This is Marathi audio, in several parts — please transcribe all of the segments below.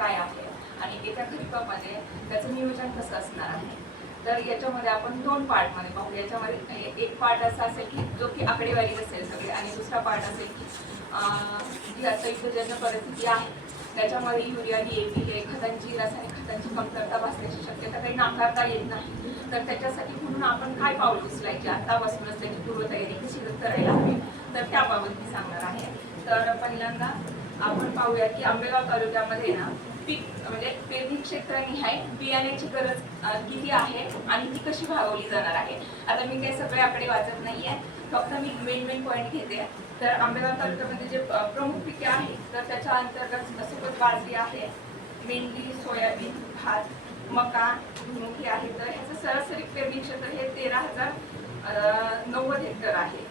काय आहे आणि येत्या खरीपामध्ये त्याचं नियोजन कसं असणार आहे. तर याच्यामध्ये आपण 2 पार्टमध्ये पाहू. याच्यामध्ये एक पार्ट असा असेल की जो की आकडेवारी असेल सगळे, आणि दुसरा पार्ट असेल की जी आता युद्धजन्य परिस्थिती आहे त्याच्यामध्ये युरिया, DAP हे खतांची, रासायनिक खतांची कमतरता भासण्याची शक्यता काही नाकारता येत नाही. तर त्याच्यासाठी म्हणून आपण काय पाऊल उचलायचे, आतापासूनच त्याची पूर्वतयारी कशी करायला हवी, तर त्याबाबत मी सांगणार आहे. तर पहिल्यांदा आपण पाहूया की आंबेगाव तालुक्यामध्ये ना पीक म्हणजे पेरणी क्षेत्रनिहाय बियाण्याची गरज किती आहे आणि ती कशी भागवली जाणार आहे. आता मी काही सगळे आकडे वाचत नाहीये, फक्त मी मेन पॉईंट घेते. तर आंबेगाव तालुक्यामध्ये जे प्रमुख पिके आहेत तर त्याच्या अंतर्गत सोबत बाजरी आहे, मेंढी, सोयाबीन, भात, मका, भुईमुगी आहे. तर ह्याचं सरासरी पेरणी क्षेत्र हे 13,090 हेक्टर आहे.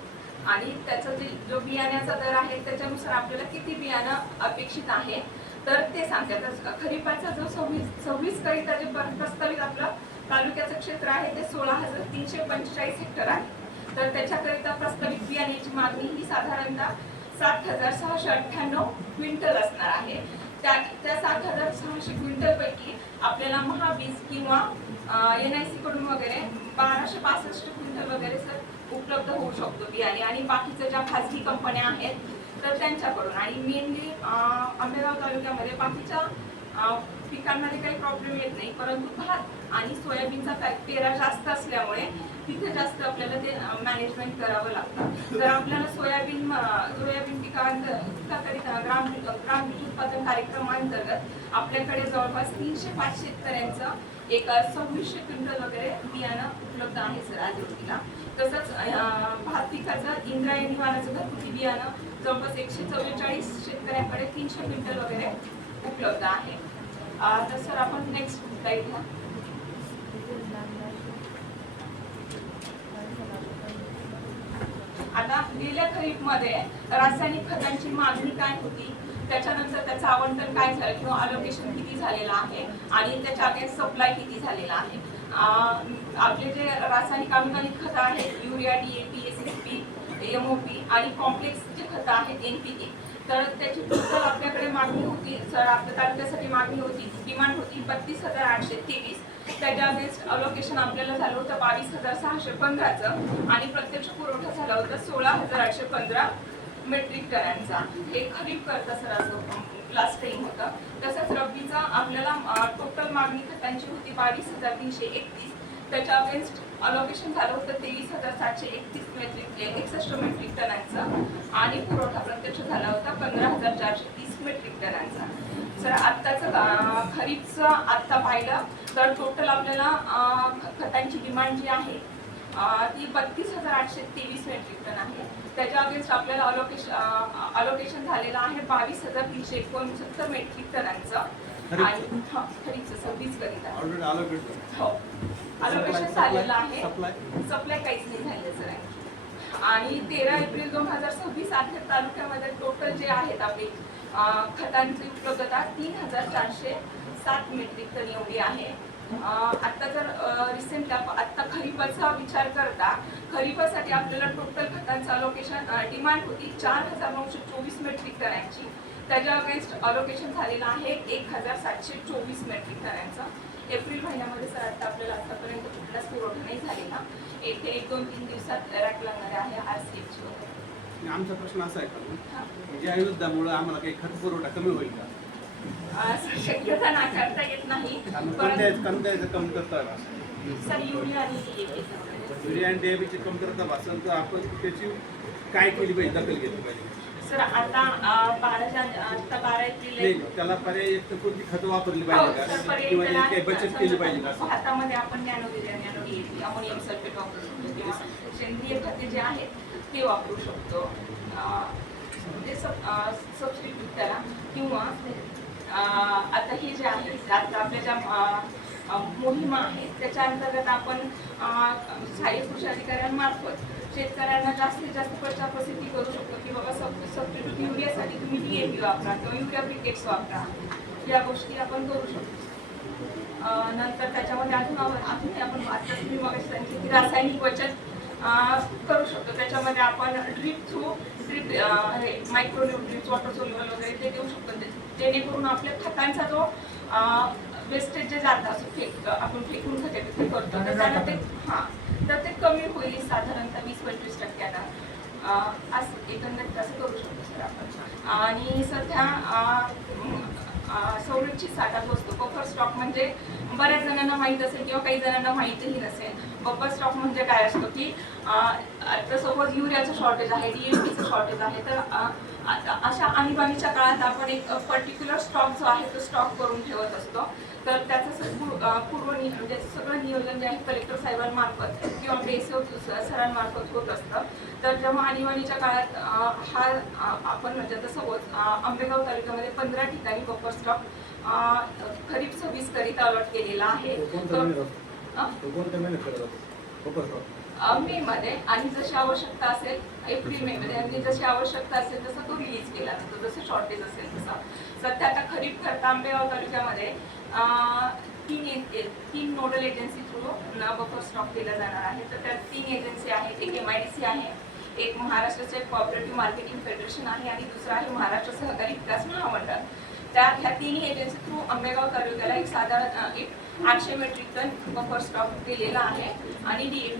आणि त्याचा जो बियाण्याचा दर आहे त्याच्यानुसार आपल्याला किती बियाणं अपेक्षित आहे तर ते सांगतात. खरीपाचा जो 26 करिता जे प्रस्तावित आपलं तालुक्याचं क्षेत्र आहे ते 16,345 हेक्टर आहे. तर त्याच्याकरिता प्रस्तावित बियाण्याची मागणी ही साधारणतः 7,698 क्विंटल असणार आहे. त्या 7,600 क्विंटल पैकी आपल्याला महाबीज किंवा NIC कडून वगैरे 1265 क्विंटल वगैरे सर उपलब्ध होऊ शकतो बियाणे, आणि बाकीच्या ज्या खाजगी कंपन्या आहेत तर त्यांच्याकडून. आणि मेनली आंबेगाव तालुक्यामध्ये बाकीच्या पिकांमध्ये काही प्रॉब्लेम येत नाही, परंतु भात आणि सोयाबीनचा पेरा जास्त असल्यामुळे तिथे जास्त आपल्याला ते मॅनेजमेंट करावं लागतं. तर आपल्याला सोयाबीन पिकाकरिता ग्राम बीज उत्पादन कार्यक्रमांतर्गत आपल्याकडे जवळपास 305 शेतकऱ्यांचं एक 2600 क्विंटल वगैरे बियाणं उपलब्ध आहे सर आजूबाजूला. तसंच भात पिकाचं इंद्रायणी वाणाचं घरगुती बियाणं जवळपास 144 शेतकऱ्यांकडे 300 क्विंटल वगैरे उपलब्ध आहे. तर सर आपण नेक्स्ट स्लाइड घ्या. आता गेल्या खरीपमध्ये रासायनिक खतांची मागणी काय होती, त्याच्यानंतर त्याचं आवंटन काय झालं किंवा अलोकेशन किती झालेलं आहे आणि त्याच्या अगेन्स्ट सप्लाय किती झालेला आहे. आपले जे रासायनिक अनुदानित खतं आहेत युरिया, DAP, SSP, MOP आणि कॉम्प्लेक्स जे खतं आहेत NPK, तर त्याची टोटल आपल्याकडे मागणी होती सर, आपल्या तालुक्यासाठी मागणी होती, डिमांड होती 32,823. त्याच्या अगेन्स्ट अलोकेशन आपल्याला झालं होतं 22,615चं आणि प्रत्यक्ष पुरवठा झाला होता 16,815 मेट्रिक टनांचा. हे खरीप करता सर असं लास्ट टाइम होतं. तसंच रब्बीचा आपल्याला टोटल मागणी खतांची होती 22,331. त्याच्या अगेन्स्ट अलोकेशन झालं होतं 23,761 मेट्रिक टनांचं आणि पुरवठा प्रत्यक्ष झाला होता 15,430 मेट्रिक टनांचा. सर आत्ताचं खरीपचं आत्ता पाहिलं तर टोटल आपल्याला खतांची डिमांड जी आहे ती 32,823 मेट्रिक टन आहे. त्याच्या अगेन्स्ट आपल्याला अलोकेशन झालेलं आहे 22,369 मेट्रिक टनांचं. आणि खरीपचं 26 करिता हो अलोकेशन झालेलं आहे, सप्लाय काहीच नाही झालं सर. आणि 13 एप्रिल 2026 आखेर तालुक्यामध्ये टोटल जे आहेत आपले खतांची उपलब्धता 3,407 मेट्रिक टन एवढी आहे. आता जर रिसेंटली आत्ता खरीपाचा विचार करता खरीपासाठी आपल्याला टोटल खतांचं अलोकेशन डिमांड होती 4,924 मेट्रिक टनांची. त्याच्या अगेन्स्ट अलोकेशन झालेलं आहे 1,724 मेट्रिक टनांचं. एप्रिल महिन्यामध्ये सर आता आपल्याला आतापर्यंत कुठलाच पुरवठा नाही झालेला. येथे 1-2-3 दिवसात रॅक लागणार आहे RCFची वगैरे. आमचा प्रश्न असा आहे का म्हणजे युद्धामुळे आम्हाला काही खत पुरवठा कमी होईल का? शक्यता नाकारता येत नाही. कमतरता सर युरिया आणि DAPची कमतरता भासेल तर आपण त्याची काय केली पाहिजे, दखल घेतली पाहिजे सर. आता 12 एप्रिल त्याला पर्याय एक तर कोणती खतं वापरली पाहिजे का किंवा काही बचत केली पाहिजे का? हातामध्ये आपण नॅनो DAP, अमोनियम सल्फेट वापरू शकतो किंवा सेंद्रिय खते जे आहेत ते वापरू शकतो म्हणजे सबस्टिट्यूट त्याला. किंवा आता हे जे आहे आता आपल्या ज्या मोहिमा आहेत त्याच्या अंतर्गत आपण सहाय्यक कृषी अधिकाऱ्यांमार्फत शेतकऱ्यांना जास्तीत जास्त प्रचारप्रसिद्धी करू शकतो की बाबा सबस्टिट्यूट युरियासाठी तुम्ही DAP वापरा किंवा युरिया ब्रिकेट्स वापरा, या गोष्टी आपण करू शकतो. नंतर त्याच्यामध्ये अजून आपण आता तुम्ही मग सांगितलं की रासायनिक बचत करू शकतो. त्याच्यामध्ये आपण drip through micro drip water soluble वगैरे ते देऊ शकतो, जेणेकरून आपल्या खतांचा जो वेस्टेज जे जातं असं आपण फेकून खते ते करतो तर त्याला ते तर ते कमी होईल साधारणतः 20-25%. असं एकंदरीत असं करू शकतो सर आपण. आणि सध्या संरक्षित साठा असतो. बफर स्टॉक म्हणजे बऱ्याच जणांना माहीत असेल किंवा काही जणांना माहितीही नसेल. बफर स्टॉक म्हणजे काय असतो की आता सपोज युरियाचं शॉर्टेज आहे, DAPचं शॉर्टेज आहे, तर अशा आणीबाणीच्या काळात आपण एक पर्टिक्युलर स्टॉक जो आहे तो स्टॉक करून ठेवत असतो. तर त्याचं म्हणजे सगळं नियोजन जे आहे कलेक्टर साहेबांमार्फत किंवा BSO सरांमार्फत होत असतं. तर जेव्हा आणीबाणीच्या काळात आपण म्हणजे आता सपोज आंबेगाव तालुक्यामध्ये 15 ठिकाणी बफर स्टॉक खरीप 26 करिता अलॉट केलेला आहे. मे मध्ये आणि जशी आवश्यकता असेल एप्रिल-मे मध्ये आणि जशी आवश्यकता असेल तसा तो रिलीज केला जातो, जसं शॉर्टेज असेल तसं. सध्या आता खरीप करता आंबेगाव तालुक्यामध्ये 3 nodal agency through buffer stock केला जाणार आहे. तर त्यात 3 एजन्सी आहेत. एक MIDC आहे, एक Maharashtra state cooperative marketing federation आहे आणि दुसरा आहे महाराष्ट्र सहकारी विकास महामंडळ. ह्या तिन्ही एजन्सी थ्रू आंबेगाव तालुक्याला एक साधारण 800 मेट्रिक टन बफर स्टॉक दिलेला आहे आणि DAP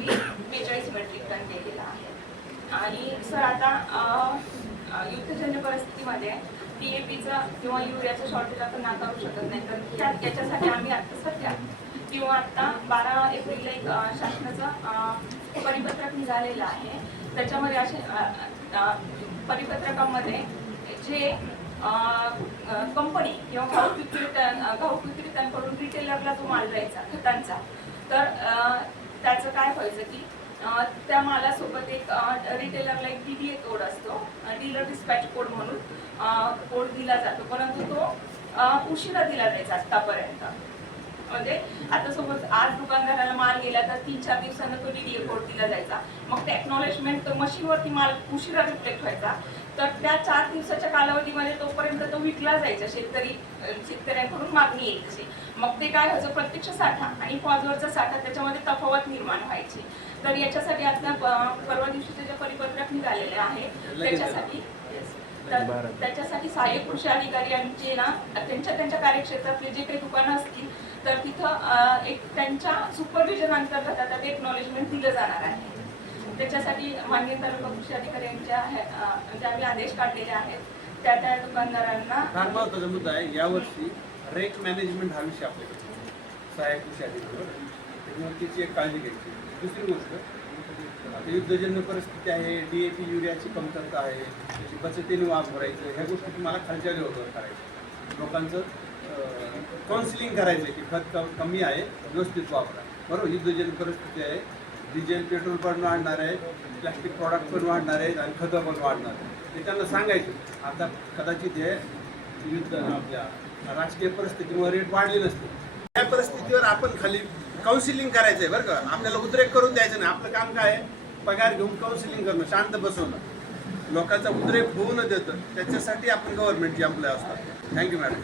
42 मेट्रिक टन दिलेला आहे. आणि सर आता युद्धजन्य परिस्थितीमध्ये DAPचं किंवा युरियाचं शॉर्टेज आपण नाकारू शकत नाही. तर याच्यासाठी आम्ही आता सध्या किंवा आता 12 एप्रिलला एक शासनाचं परिपत्रक निघालेलं आहे. त्याच्यामध्ये असे परिपत्रकामध्ये जे कंपनी किंवा घाऊक विक्रेत्यांकडून रिटेलरला जो माल जायचा खतांचा, तर त्याचं काय व्हायचं की त्या मालासोबत एक रिटेलरला एक DDA कोड असतो, डीलर डिस्पॅच कोड म्हणून कोड दिला जातो, परंतु तो उशिरा दिला जायचा आतापर्यंत. म्हणजे आता सोबत आज दुकानदाराला माल गेला तर 3-4 दिवसांना तो DDA कोड दिला जायचा. मग ते एक्नॉलेजमेंट मशीनवरती माल उशिरा रिफ्लेक्ट व्हायचा. तर त्या 4 दिवसाच्या कालावधीमध्ये तोपर्यंत तो विकला जायचा शेतकऱ्यांकडून मागणी येईल तशी. मग ते काय व्हायचं, प्रत्यक्ष साठा आणि पॉजवरचा साठा त्याच्यामध्ये तफावत निर्माण व्हायची. तर याच्यासाठी आता परवा दिवशीचे जे परिपत्रक निघालेले आहे त्याच्यासाठी सहाय्यक कृषी अधिकारी यांचे ना त्यांच्या कार्यक्षेत्रातले जे काही दुकानं असतील तर तिथं एक त्यांच्या सुपरविजन अंतर्गत आता ते एक्नॉलेजमेंट दिलं जाणार आहे. त्याच्यासाठी माननीय तालुका कृषी अधिकारी यांच्या म्हणजे आम्ही आदेश काढलेले आहेत. त्या दुकानदारांना फार महत्त्वाचा मुद्दा आहे. यावर्षी रेट मॅनेजमेंट हा विषय आपल्याकडे सहाय्यक कृषी अधिकारी त्याच्यामुळे त्याची एक काळजी घ्यायची. दुसरी गोष्ट, आता युद्धजन्य परिस्थिती आहे, DAP युरियाची कमतरता आहे, त्याची बचतीने वापरायचं, ह्या गोष्टी तुम्हाला खालच्या लेवलवर करायचं. लोकांचं काउन्सिलिंग करायचं की खत कमी आहे, व्यवस्थित वापरा. बरोबर, युद्धजन्य परिस्थिती आहे, डिझेल पेट्रोल पण वाढणार आहे, प्लॅस्टिक प्रॉडक्ट पण वाढणार आहेत आणि खतं पण वाढणार आहे. ते त्यांना सांगायचं. आता कदाचित हे युद्ध आपल्या राजकीय परिस्थितीमुळे रेट वाढले नसते. त्या परिस्थितीवर आपण खाली काउन्सिलिंग करायचं आहे बरं का. आपल्याला उद्रेक करून द्यायचं नाही. आपलं काम काय आहे, पगार घेऊन काउन्सिलिंग करणं, शांत बसवणं, लोकांचा उद्रेक होऊ न देतं. त्याच्यासाठी आपण गव्हर्नमेंटची एम्प्लॉय असतात. Thank you madam.